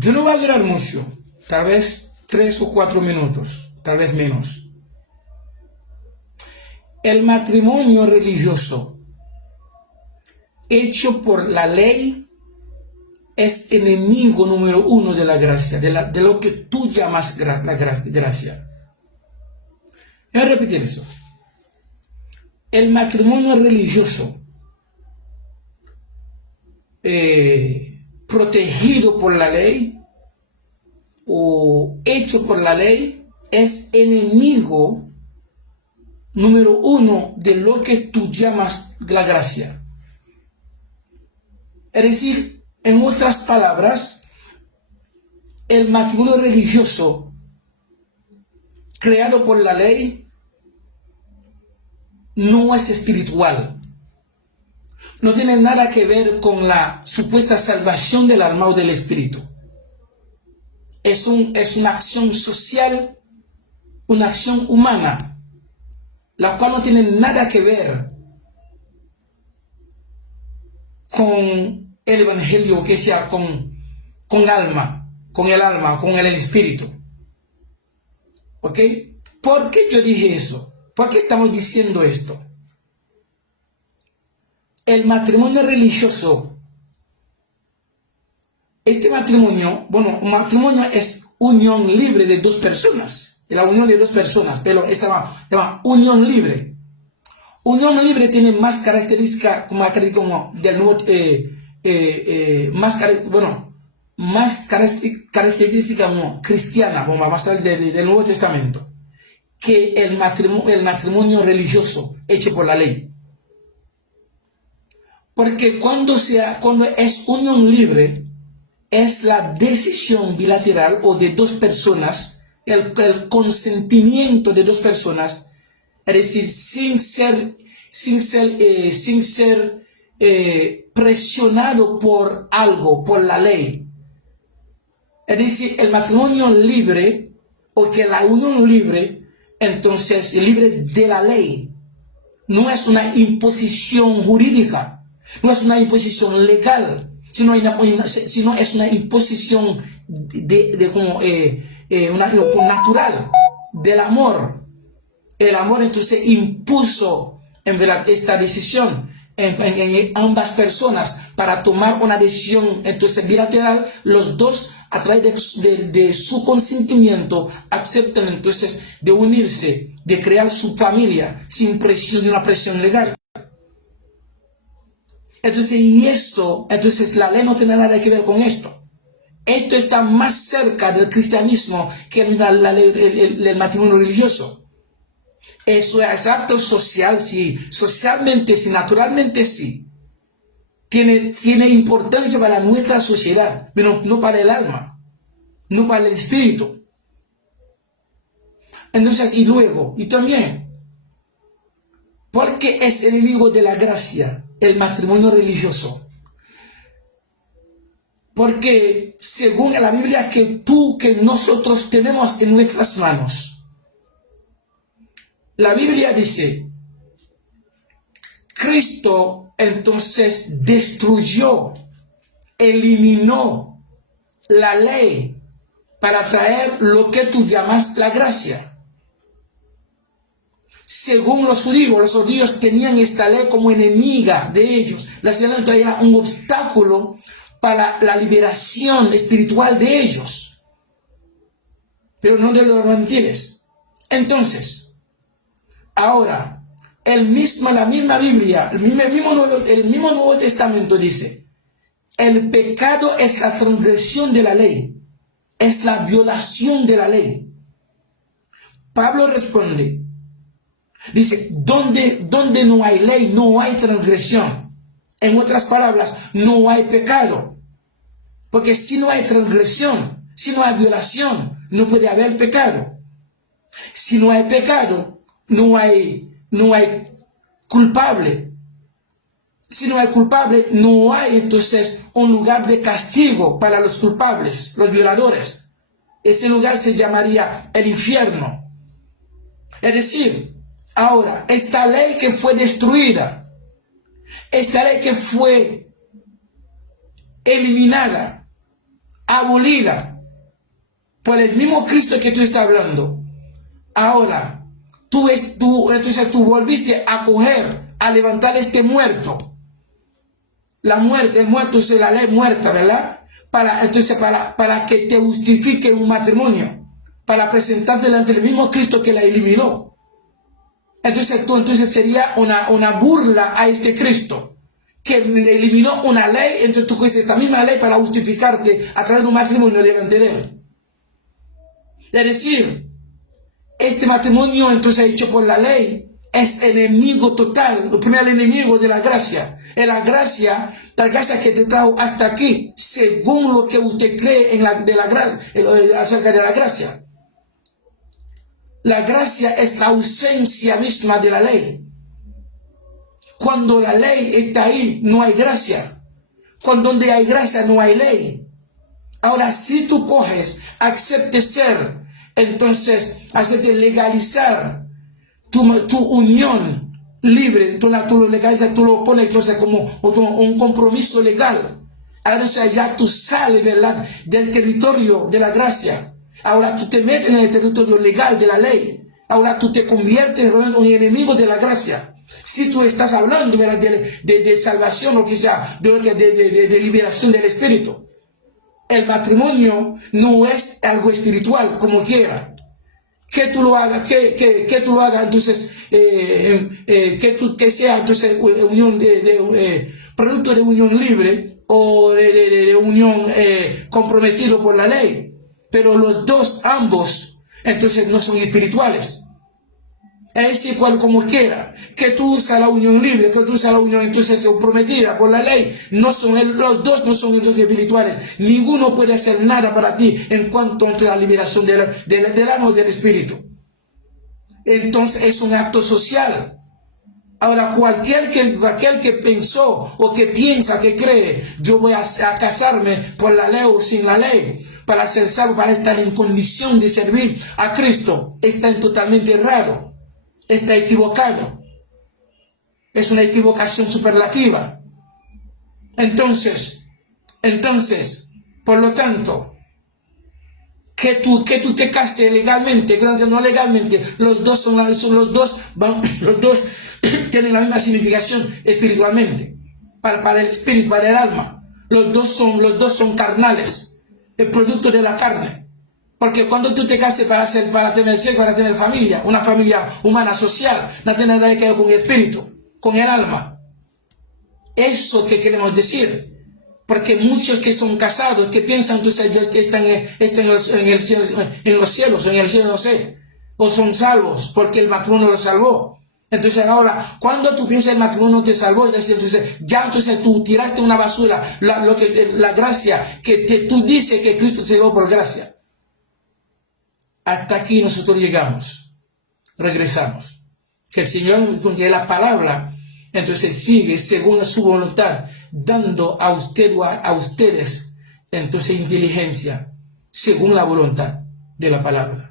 Yo no voy a durar mucho, tal vez 3 o 4 minutos, tal vez menos. El matrimonio religioso hecho por la ley es enemigo número uno de la gracia, de lo que tú llamas la gracia. Voy a repetir eso. El matrimonio religioso protegido por la ley o hecho por la ley es enemigo número uno de lo que tú llamas la gracia. Es decir, en otras palabras, el matrimonio religioso creado por la ley no es espiritual. No tiene nada que ver con la supuesta salvación del alma o del espíritu. Es una acción social, una acción humana, la cual no tiene nada que ver con el evangelio, que sea con el alma, con el espíritu. ¿Ok? ¿Por qué yo dije eso? ¿Por qué estamos diciendo esto? El matrimonio religioso, este matrimonio, bueno, un matrimonio es unión libre de dos personas, la unión de dos personas, pero esa se llama unión libre. Unión libre tiene más características como del nuevo, más características como cristiana, como vamos a hablar del Nuevo Testamento, que el matrimonio religioso hecho por la ley. Porque cuando es unión libre, es la decisión bilateral o de dos personas, el consentimiento de dos personas, es decir, sin ser presionado por algo, por la ley. Es decir, el matrimonio libre, o que la unión libre, entonces libre de la ley, no es una imposición jurídica. No es una imposición legal, sino es una imposición natural del amor. El amor entonces impuso en verdad esta decisión en ambas personas para tomar una decisión entonces bilateral. Los dos, a través de su consentimiento, aceptan entonces de unirse, de crear su familia sin presión de una presión legal. Entonces la ley no tiene nada que ver con esto. Esto está más cerca del cristianismo que el matrimonio religioso. Eso es acto social, sí. Socialmente sí, naturalmente sí. Tiene importancia para nuestra sociedad, pero no para el alma, no para el espíritu. Entonces, y también, ¿por qué es enemigo de la gracia el matrimonio religioso? Porque según la Biblia que nosotros tenemos en nuestras manos, la Biblia dice, Cristo entonces destruyó, eliminó la ley para traer lo que tú llamas la gracia. Según los judíos tenían esta ley como enemiga de ellos. La ley era un obstáculo para la liberación espiritual de ellos, pero no de los gentiles. Entonces, ahora, la misma Biblia, el mismo Nuevo Testamento dice, el pecado es la transgresión de la ley, es la violación de la ley. Pablo responde, dice, donde no hay ley, no hay transgresión. En otras palabras, no hay pecado. Porque si no hay transgresión, si no hay violación, no puede haber pecado. Si no hay pecado, no hay culpable. Si no hay culpable, no hay entonces un lugar de castigo para los culpables, los violadores. Ese lugar se llamaría el infierno. Es decir, ahora, esta ley que fue destruida, esta ley que fue eliminada, abolida por el mismo Cristo que tú estás hablando. Ahora, entonces tú volviste a coger, a levantar este muerto. La muerte, el muerto es la ley muerta, ¿verdad? Para que te justifique un matrimonio, para presentarte delante del mismo Cristo que la eliminó. Entonces sería una burla a este Cristo, que eliminó una ley, entonces tú coges esta misma ley para justificarte a través de un matrimonio delante de él. Es decir, este matrimonio entonces hecho por la ley es enemigo total, el primer enemigo de la gracia. Es la gracia que te trajo hasta aquí, según lo que usted cree acerca de la gracia. La gracia es la ausencia misma de la ley. Cuando la ley está ahí, no hay gracia. Cuando donde hay gracia, no hay ley. Ahora, si tú coges, aceptes ser, entonces, aceptes legalizar tu unión libre, tú lo legalizas, tú lo pones entonces como un compromiso legal. Ahora, o sea, ya tú sales del territorio de la gracia. Ahora tú te metes en el territorio legal de la ley. Ahora tú te conviertes en un enemigo de la gracia. Si tú estás hablando de salvación o quizá de liberación del espíritu, el matrimonio no es algo espiritual como quiera. Que tú lo hagas, que tú lo hagas, entonces, que sea entonces unión producto de unión libre o de unión comprometido por la ley. Pero los dos, ambos, entonces no son espirituales. Es decir, como quiera, que tú usas la unión libre, que tú usas la unión entonces comprometida por la ley, los dos no son espirituales. Ninguno puede hacer nada para ti en cuanto a la liberación del alma o del espíritu. Entonces es un acto social. Ahora, cualquier que pensó o que piensa, que cree, yo voy a casarme por la ley o sin la ley, para ser salvo, para estar en condición de servir a Cristo, está totalmente errado, está equivocado. Es una equivocación superlativa. Entonces, por lo tanto, que tú te cases legalmente, no legalmente, los dos tienen la misma significación espiritualmente, para el espíritu, para el alma. Los dos son carnales, el producto de la carne. Porque cuando tú te cases para tener sexo, para tener familia, una familia humana social, no tiene nada que ver con el espíritu, con el alma. Eso que queremos decir. Porque muchos que son casados, que piensan entonces que están en los cielos, o en el cielo no sé, o son salvos, porque el matrimonio los salvó. Entonces ahora, cuando tú piensas el matrimonio te salvó, entonces tú tiraste una basura, la gracia, que tú dices que Cristo se salvó por gracia. Hasta aquí nosotros llegamos, regresamos. Que el Señor, con la palabra, entonces sigue según su voluntad, dando a usted o a ustedes, entonces inteligencia, según la voluntad de la palabra.